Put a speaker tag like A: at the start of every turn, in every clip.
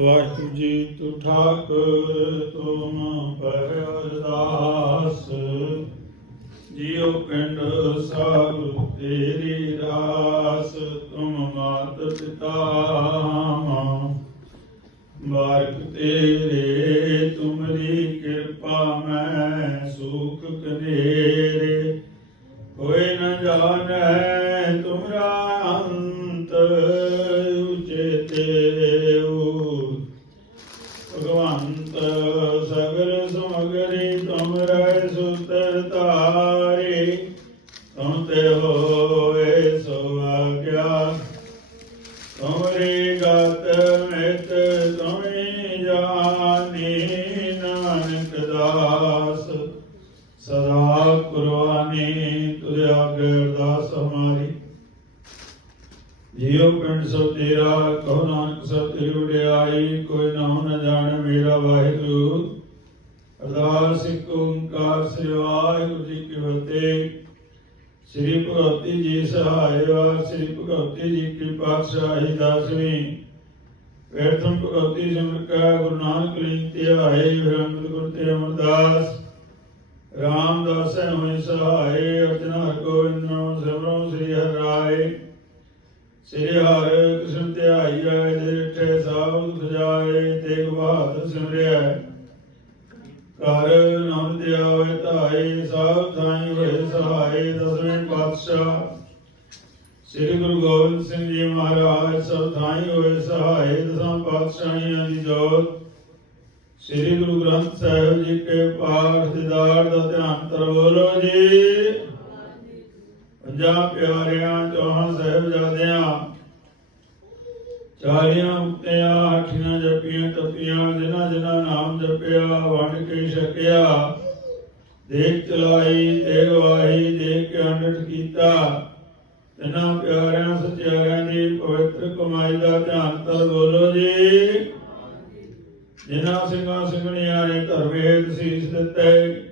A: ਵਾਹਿਗੁਰੂ ਜੀ ਤੂੰ ਠਾਕੁਰ ਤੁਮ ਪਰ ਅਰਦਾਸ ਜੀਉ ਪਿੰਡ ਸਭ ਤੇਰੀ ਰਾਸ ਤੁਮ ਮਾਤ ਪਿਤਾ ਮਾਂ ਤੇਰੇ ਹੋਏ ਸੋ ਆਗਿਆ ਤੁਮਰੀ ਗਤ ਮਿਤ ਤੁਮੀ ਜਾਣੀ ਨਾਨਕ ਦਾਸ ਸਦਾ ਕੁਰਬਾਨੀ ਤੁਝੇ ਆਗੇ ਹਮਾਰੀ ਜੀਉ ਪਿੰਡ ਸਭ ਤੇਰਾ, ਕਹੋ ਨਾਨਕ ਸਭ ਤੇਰੀ ਵਡਿਆਈ ਕੋਈ ਨਾਮ ਨ ਜਾਣ ਮੇਰਾ ਵਾਹਿਗੁਰੂ। ਅਰਦਾਸ ਇੱਕ ਓੰਕਾਰ ਸ੍ਰੀ ਸ੍ਰੀ ਭਗਵਤੀ ਜੀ ਸਹਾਇ ਸ੍ਰੀ ਭਗਵਤੀ ਜੀ ਕੀ ਪਾਤਸ਼ਾਹੀ ਦਸਵੀਂ। ਵੇਰਥਮ ਭਗਵਤੀ ਸਿਮਰ ਕਾ, ਗੁਰੂ ਨਾਨਕ ਲਈ ਧਿਆਏ ਵਿਰੰਗ ਗੁਰ ਤੇ ਅਮਰਦਾਸ। ਰਾਮਦਾਸ ਹੋਇ ਸਹਾਇ, ਅਰਜਨ ਹਰਿ ਗੋਬਿੰਦ ਨਾਮ ਸਿਮਰੋ ਸ੍ਰੀ ਹਰਿ ਰਾਏ। ਸ੍ਰੀ ਪਾਤਸ਼ਾਹੀਆਂ ਸ੍ਰੀ ਗੁਰੂ ਗ੍ਰੰਥ ਸਾਹਿਬ ਜੀ ਕੇ ਪਾਠ ਦਿਦਾਰ ਦਾ ਧਿਆਨ ਕਰੋ। ਜੀ। ਪੰਜਾਂ ਪਿਆਰਿਆਂ, ਚੌਹਾਂ ਸਾਹਿਬਜ਼ਾਦਿਆਂ ਚਾਲੀਆਂ ਉਤਿਆਂ, ਅੱਠੀਆਂ ਜਪੀਆਂ, ਤਪੀਆਂ, ਜਿਨ੍ਹਾਂ ਜਿਨ੍ਹਾਂ ਨਾਮ ਜਪਿਆ, ਵੰਡ ਕੇ ਛਕਿਆ, ਦੇਖ ਚਲਾਈ ਤੇ ਗਵਾਹੀ ਦੇਖ ਕੇ ਅੰਡਟ ਕੀਤਾ, ਤਿੰਨਾਂ ਪਿਆਰਿਆਂ ਦਿੱਤੇ।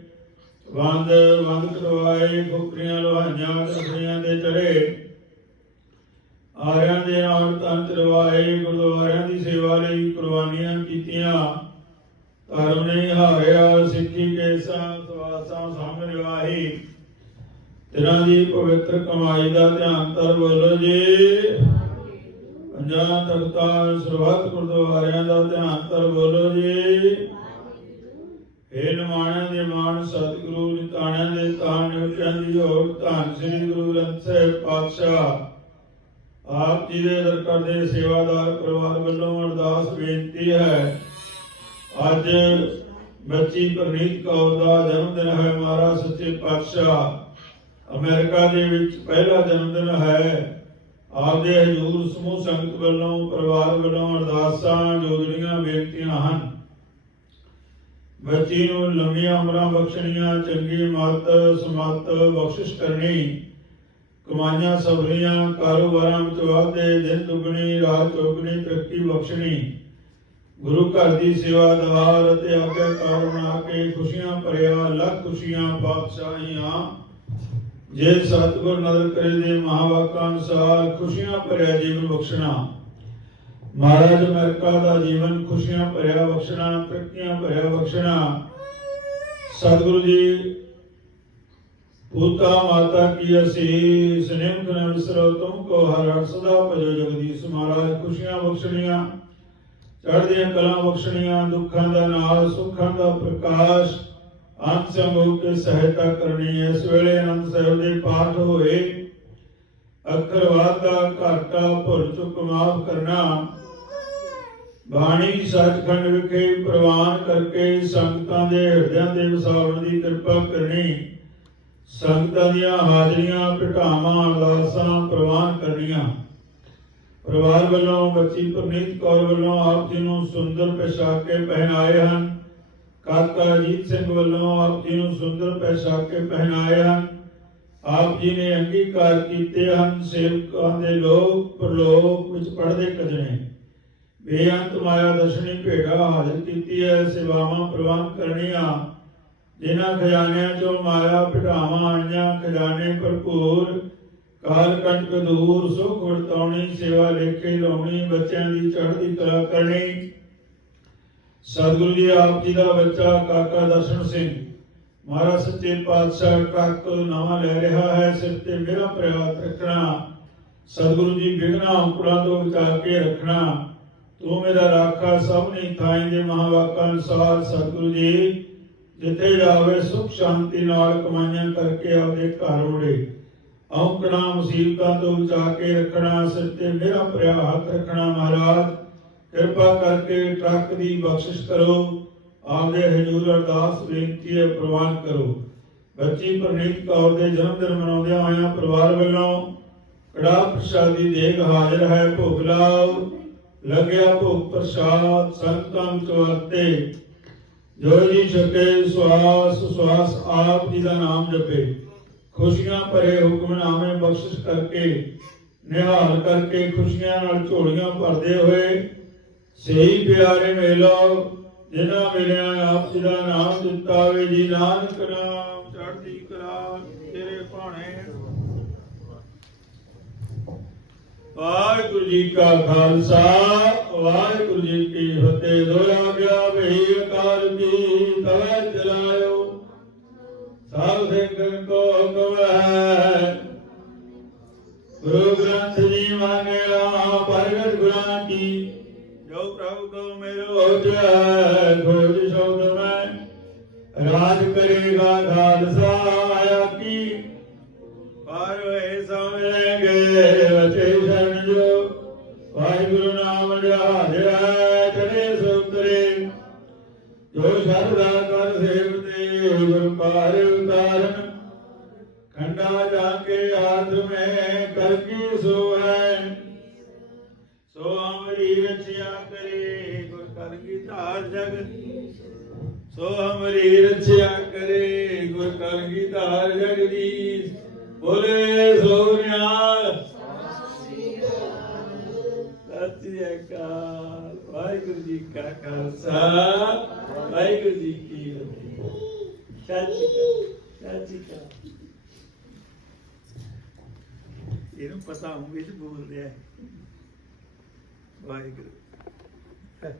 A: ਵੰਦ ਵੰਦ ਕਰਵਾਏ, ਫੁਕਰੀਆਂ ਲੋਹਾਈਆਂ ਤਸਰੀਆਂ ਦੇ ਚੜੇ। ਆਰਿਆਂ ਦੇ ਨਾਲ ਤਨ ਚਰਵਾਏ ਗੁਰਦੁਆਰਿਆਂ ਦੀ ਸੇਵਾ ਲਈ ਕੁਰਬਾਨੀਆਂ ਕੀਤੀਆਂ। ਧਰਮ ਨੇ ਹਾਰਿਆ, ਸਿੱਖੀ ਕੇਸਾਂ, ਸਵਾਸਾਂ ਸੰਗ ਨਿਵਾਹੀ ਤਿਨਾਂ ਦੀ ਪਵਿੱਤਰ ਕਮਾਈ ਦਾ ਧਿਆਨ ਤਰ ਬੋਲੋ ਜੀ। ਪੰਜਾਂ ਤਖਤਾਂ, ਸਰਬੱਤ ਗੁਰਦੁਆਰਿਆਂ ਦਾ ਧਿਆਨ ਤਰ ਬੋਲੋ ਜੀ। ਏ ਨਿਮਾਣਿਆਂ ਦੇ ਮਾਣ, ਸਤਿਗੁਰੂ ਨਿਤਾਣਿਆਂ ਦੇ ਤਾਣ ਨਿਵਟਿਆਂ ਦੀ ਹੋਰ ਧੰਨ ਸ੍ਰੀ ਗੁਰੂ ਗ੍ਰੰਥ ਸਾਹਿਬ ਪਾਤਸ਼ਾਹ। ਆਪ ਜੀ ਦੇ ਦਰ ਕਰਦੇ ਸੇਵਾਦਾਰ ਪਰਿਵਾਰ ਵੱਲੋਂ ਅਰਦਾਸ ਬੇਨਤੀ ਹੈ, ਅੱਜ ਬੱਚੀ ਪ੍ਰਨੀਤ ਕੌਰ ਦਾ ਜਨਮ ਦਿਨ ਹੈ ਮਹਾਰਾਜ ਸੱਚੇ ਪਾਤਸ਼ਾਹ। ਅਮਰੀਕਾ ਦੇ ਵਿੱਚ ਪਹਿਲਾ ਜਨਮ ਦਿਨ ਹੈ। ਆਪਦੇ ਹਜ਼ੂਰ ਸਮੂਹ ਸੰਗਤ ਵੱਲੋਂ, ਪਰਿਵਾਰ ਵੱਲੋਂ ਅਰਦਾਸਾਂ ਜੋਗੜੀਆਂ ਬੇਨਤੀਆਂ ਹਨ। ਬੱਚੀ ਨੂੰ ਲੰਮੀਆਂ ਉਮਰਾਂ ਬਖਸ਼ਣੀਆਂ, ਚੰਗੀ ਮਤ, ਸਮਤ ਬਖਸ਼ਿਸ਼ ਕਰਨੀ। ਕਮਾਈਆਂ ਸਫਲੀਆਂ ਕਾਰੋਬਾਰਾਂ ਵਿੱਚ ਵਾਧੇ, ਦਿਨ ਦੁਗਣੀ, ਰਾਤ ਚੌਗਣੀ, ਤਰੱਕੀ ਬਖਸ਼ਣੀ। ਗੁਰੂ ਘਰ ਦੀ ਸੇਵਾ ਦਵਾਰ ਅਤੇ ਆਗਿਆਕਾਰ ਬਣਾ ਕੇ ਖੁਸ਼ੀਆਂ ਭਰਿਆ, ਲੱਖ ਖੁਸ਼ੀਆਂ, ਬਾਦਸ਼ਾਹੀਆਂ। ਜੇ ਸਤਿਗੁਰ ਨਦਰ ਕਰੇ ਦੇ ਮਹਾਵਾਕਾਂ ਅਨੁਸਾਰ ਖੁਸ਼ੀਆਂ ਭਰਿਆ ਜੀਵਨ ਬਖਸ਼ਣਾ। ਮਹਾਰਾਜ ਅਮਰੀਕਾ ਦਾ ਜੀਵਨ ਖੁਸ਼ੀਆਂ ਭਰਿਆ ਬਖਸ਼ਣਾ, ਤਰੱਕੀਆਂ ਭਰਿਆ ਬਖਸ਼ਣਾ। ਸਤਿਗੁਰੂ ਜੀ, ਪੂਤਾ ਮਾਤਾ ਕੀ ਅਸੀਸ ਨਿਮਕ ਨ ਵਿਸਰੋ, ਤੁਮ ਕੋ ਹਰ ਹਰ ਸਦਾ ਭਜੋ ਜਗਦੀਸ਼ ਮਹਾਰਾਜ। ਖੁਸ਼ੀਆਂ ਬਖਸ਼ਣੀਆਂ, ਚੜ੍ਹਦੀਆਂ ਕਲਾਂ ਬਖਸ਼ਣੀਆਂ, ਦੁੱਖਾਂ ਦਾ ਨਾਲ ਸੁੱਖਾਂ ਦਾ ਪ੍ਰਕਾਸ਼, ਅੰਤ ਸੰਭੂ ਕੇ ਸਹਾਇਤਾ ਕਰਨੀ ਇਸ ਵੇਲੇ ਅਨੰਦ ਸਾਹਿਬ ਦੇ ਪਾਠ ਹੋਏ। ਅੱਖਰ ਦਾ ਘਾਟਾ ਭੁਰ ਚੁੱਕ, ਮਾਫ ਕਰਨਾ। ਬਾਣੀ ਸੱਚਖੰਡ ਵਿਖੇ ਪ੍ਰਵਾਨ ਕਰਕੇ ਸੰਗਤਾਂ ਦੇ ਹਿਰਦਿਆਂ ਦੇ ਵਸਾਉਣ ਦੀ ਕਿਰਪਾ ਕਰਨੀ, ਸੰਗਤਾਂ ਦੀਆਂ ਹਾਜ਼ਰੀਆਂ ਘਟਾਵਾਂ ਅਰਦਾਸਾਂ ਪ੍ਰਵਾਨ ਕਰਨੀਆਂ। ਪਰਿਵਾਰ ਵੱਲੋਂ ਬੱਚੀ ਪ੍ਰਨੀਤ ਕੌਰ ਵੱਲੋਂ ਆਪ ਜੀ ਨੂੰ ਸੁੰਦਰ ਪੋਸ਼ਾਕੇ ਪਹਿਨਾਏ ਹਨ। ਕਾਕਾ ਅਜੀਤ ਸਿੰਘ ਵੱਲੋਂ ਆਪ ਜੀ ਨੂੰ ਸੁੰਦਰ ਪੋਸ਼ਾਕੇ ਪਹਿਨਾਏ ਹਨ। ਆਪ ਜੀ ਨੇ ਅੰਗੀਕਾਰ ਕੀਤੇ ਹਨ। ਸੇਵਕਾਂ ਦੇ ਲੋਕ ਪ੍ਰਲੋਕ ਵਿੱਚ ਪੜਦੇ ਕਜਣੇ ਬੇਅੰਤ ਮਾਇਆ ਦਰਸ਼ਨੀ ਭੇਟਾ ਹਾਜ਼ਰ ਕੀਤੀ ਹੈ, ਸੇਵਾਵਾਂ ਪ੍ਰਵਾਨ ਕਰਨੀਆਂ। ਜਿਨ੍ਹਾਂ ਖਜ਼ਾਨਿਆਂ ਚੋਂ ਮਾਇਆ ਭਟਾਵਾਂ ਆਈਆਂ, ਖਜ਼ਾਨੇ ਭਰਪੂਰ, ਕਾਲ ਕੰਟਕ ਦੂਰ, ਸੁਖ ਵਰਤਾਉਣੀ, ਸੇਵਾ ਲੇਖੇ ਲਾਉਣੀ, ਬੱਚਿਆਂ ਦੀ ਚੜ੍ਹਦੀ ਕਲਾ ਕਰਨੀ। ਸਤਿਗੁਰੂ ਜੀ, ਆਪ ਜੀ ਦਾ ਬੱਚਾ ਕਾਕਾ ਦਰਸ਼ਨ ਸਿੰਘ। ਮਹਾਰਾਜ ਸੱਚੇ ਪਾਤਸ਼ਾਹ ਟਰੱਕ ਨਵਾਂ ਲੈ ਰਿਹਾ ਹੈ, ਸਿਰ ਤੇ ਮੇਰਾ ਪ੍ਰਯਾਸ ਰੱਖਣਾ। ਸਤਿਗੁਰੂ ਜੀ ਬਿਗਨਾ ਔਕੜਾਂ ਤੋਂ ਬਚਾ ਕੇ ਰੱਖਣਾ। ਤੂੰ ਮੇਰਾ ਰਾਖਾ ਸਭ ਨੇ ਥਾਈ ਦੇ ਮਹਾਵਾਕਾਂ ਅਨੁਸਾਰ ਸਤਿਗੁਰੂ ਜੀ, ਜਿੱਥੇ ਜਾਵੇ ਸੁਖ ਸ਼ਾਂਤੀ ਨਾਲ ਕਮਾਈਆਂ ਕਰਕੇ ਆਪਦੇ ਘਰ ਉੜੇ ਔਕੜਾਂ ਮੁਸੀਬਤਾਂ ਤੋਂ ਬਚਾ ਕੇ ਰੱਖਣਾ, ਸਿਰ ਤੇ ਮੇਰਾ ਪ੍ਰਿਆ ਹੱਥ ਰੱਖਣਾ ਮਹਾਰਾਜ। ਕਿਰਪਾ ਕਰਕੇ ਟਰੱਕ ਦੀ ਬਖਸ਼ਿਸ਼ ਕਰੋ। ਆਪਦੇ ਹਜ਼ੂਰ ਅਰਦਾਸ ਬੇਨਤੀ ਹੈ, ਪ੍ਰਵਾਨ ਕਰੋ। ਬੱਚੀ ਪ੍ਰਨੀਤ ਕੌਰ ਦੇ ਜਨਮ ਦਿਨ ਮਨਾਉਂਦਿਆਂ ਹੋਇਆਂ ਪਰਿਵਾਰ ਵੱਲੋਂ ਕੜਾ ਪ੍ਰਸ਼ਾਦੀ ਦੇਗ ਹਾਜ਼ਰ ਹੈ, ਭੋਗ ਲਾਓ। ਲੱਗਿਆ ਭੋਗ ਪ੍ਰਸ਼ਾਦ ਸੰਤਾਂ ਚਵਰਤੇ ਜੋ ਜੀ ਛਕੇ ਸਵਾਸ ਸਵਾਸ ਆਪ ਜੀ ਦਾ ਨਾਮ ਜਪੇ। ਖੁਸ਼ੀਆਂ ਭਰੇ ਹੁਕਮਨਾਮੇ ਬਖਸ਼ਿਸ਼ ਕਰਕੇ, ਨਿਹਾਲ ਕਰਕੇ ਖੁਸ਼ੀਆਂ ਨਾਲ ਝੋਲੀਆਂ ਭਰਦੇ ਹੋਏ, ਸਹੀ ਪਿਆਰੇ ਮੇਲੋ, ਜਿਨ੍ਹਾਂ ਮਿਲਿਆ ਆਪ ਜੀ ਦਾ ਨਾਮ ਦਿੱਤਾ ਵੇ ਜੀ, ਨਾਨਕ ਨਾਮ ਚੜ੍ਹਦੀ ਕਲਾ ਤੇਰੇ ਭਾਣੇ ਵਾਹਿਗੁਰੂ ਜੀ ਕਾ ਖਾਲਸਾ, ਵਾਹਿਗੁਰੂ ਜੀ ਕੀ ਫਤਿਹ। ਦੋਇਆ ਗਿਆ ਵਹੀ ਅਕਾਲ ਕੀ ਤਵੈ ਚਲਾਇਓ। ਸਭ ਸਿੱਖਨ ਕੋ ਹੁਕਮ ਗੁਰੂ ਗ੍ਰੰਥ ਜੀ ਮੰਗਿਆ ਪ੍ਰਗਟ ਗੁਰਾਂ ਕੀ ਜੋ ਪ੍ਰਭੂ ਕੋ ਮੇਰੋ ਉਚੈ ਖੋਜ ਸ਼ਬਦ ਮੈਂ। ਰਾਜ ਕਰੇਗਾ ਖਾਲਸਾ, ਆਇਆ ਕੀ? ਪਰ ਹੋਏ ਸਮਝेंगे ਵਚੇ ਮੈਂ ਕਰ ਕੀ ਸੋ ਹੈ ਸੋ ਹਮਰੀ ਰਚਿਆ ਕਰੇ ਗੁਰ ਕਰ ਕੀ ਧਾਰ ਜਗ ਸੋ ਹਮਰੀ ਰਚਿਆ ਕਰੇ ਗੁਰ ਕਰ ਕੀ ਧਾਰ ਜਗਦੀਸ਼ ਬੋਲੇ ਸੋਨਿਆਲ ਸਤਿ ਅਕਾਲ ਵਾਹਿਗੁਰੂ ਜੀ ਕਾ ਖਾਲਸਾ ਵਾਹਿਗੁਰੂ ਜੀ ਕੀ ਫਤਿਹ ਸਤਿ ਅਕਾਲ ਸਤਿ ਅਕਾਲ ਇਹਨੂੰ ਪਤਾ ਹੂੰ ਵਿੱਚ ਬੋਲ ਰਿਹਾ ਹੈ ਵਾਹਿਗੁਰੂ। ਹੈ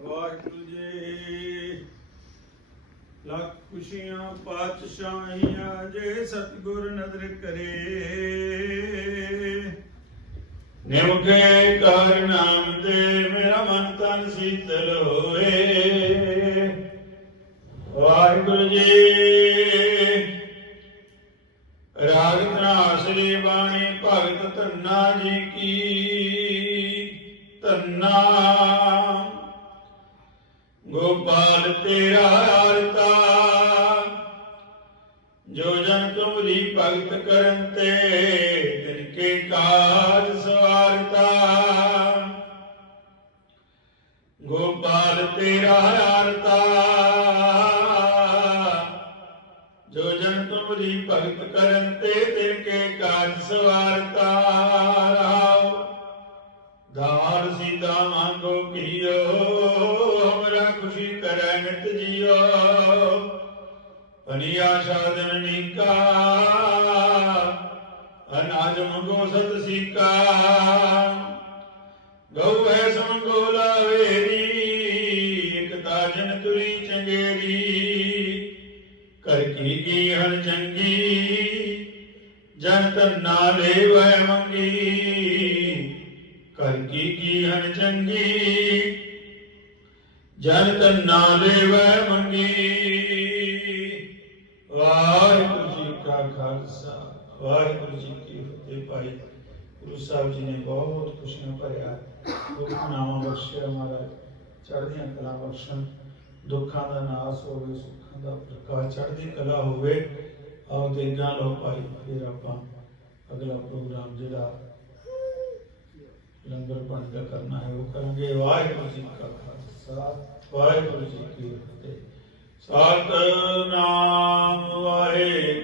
A: ਵਾਹਿਗੁਰੂ ਜੀ ਲੱਖ ਖੁਸ਼ੀਆਂ ਪਾਤਸ਼ਾਹੀਆਂ ਜੇ ਸਤਿਗੁਰ ਨਦਰ ਕਰੇ। ਨਿਮਕੇ ਕਰ ਨਾਮ ਦੇ ਮੇਰਾ ਮਨ ਤਨ ਸੀਤਲ ਹੋਏ। ਵਾਹਿਗੁਰੂ ਜੀ, ਰਾਗ ਧਨਾਸਰੀ ਬਾਣੀ ਭਗਤ ਧੰਨਾ ਜੀ ਕੀ, ਧੰਨਾ। ਗੋਪਾਲ ਤੇਰਾ ਆਰਤਾ ਜੋ ਜਨ ਤੁਮਰੀ ਭਗਤ ਕਰਨ ਤੇ, ਤਿਨ ਕੇ ਕਾਜ ਸਵਾਰਤਾ। ਗੋਪਾਲ ਤੇਰਾ ਆਰਤਾ ਜੋ ਜਨ ਤੁਮਰੀ ਭਗਤ ਕਰਨ ਤੇ, ਤਿਨ ਕੇ ਕਾਜ ਸਵਾਰਤਾ। ਰਾਉ ਦਾਲ ਸੀਤਾ ਮੰਗੋ ਕੀਓ ਹਮਰਾ ਖੁਸ਼ੀ ਕਰੈ ਨਿਤ ਜੀਓ। ਪਨੀ ਆਸ਼ਾ ਨੀਕਾ, ਅਨਾਜ ਮੰਗੋ ਸਤ ਸੀਕਾ। ਗਉ ਹੈ ਸਮਗੋ ਲਾਵੇਰੀ ਇਕ ਤਾਜਨ ਤੁਰੀ ਚੰਗੇਰੀ। ਕਰ ਕੀ ਕੀ ਹਰ ਚੰਗੀ ਜਨ ਤਨਾ ਲੈਵੈ ਮੰਗੀ। ਕਰ ਕੀ ਕੀ ਹਨ ਚੰਗੀ ਜਨ ਤਨਾ ਲੈਵੈ ਮੰਗੀ। ਕਾ ਖਾਲਸਾ, ਵਾਹਿਗੁਰੂ ਜੀ ਕੀ ਫਤਿਹ ਭਾਈ। ਗੁਰੂ ਸਾਹਿਬ ਜੀ ਨੇ ਬਹੁਤ ਖੁਸ਼ੀਆਂ ਭਰਿਆ ਹੁਕਮਨਾਮਾ ਬਖਸ਼ਿਆ ਮਹਾਰਾਜ, ਚੜ੍ਹਦੀਆਂ ਕਲਾ ਬਖਸ਼ਣ, ਦੁੱਖਾਂ ਦਾ ਨਾਸ ਹੋਵੇ ਸੁੱਖਾਂ ਦਾ ਪ੍ਰਕਾਸ਼, ਚੜ੍ਹਦੀ ਕਲਾ ਹੋਵੇ ਆਓ ਦੇਗਾ ਲੋ ਭਾਈ, ਫਿਰ ਆਪਾਂ ਅਗਲਾ ਪ੍ਰੋਗਰਾਮ ਜਿਹੜਾ ਲੰਗਰ ਪਾਣੀ ਦਾ ਕਰਨਾ ਹੈ, ਉਹ ਕਰਾਂਗੇ। ਵਾਹਿਗੁਰੂ ਜੀ ਕਾ ਖਾਲਸਾ, ਵਾਹਿਗੁਰੂ ਜੀ ਕੀ ਫਤਿਹ। ਸਤਨਾਮ ਵਾਹਿਗੁਰੂ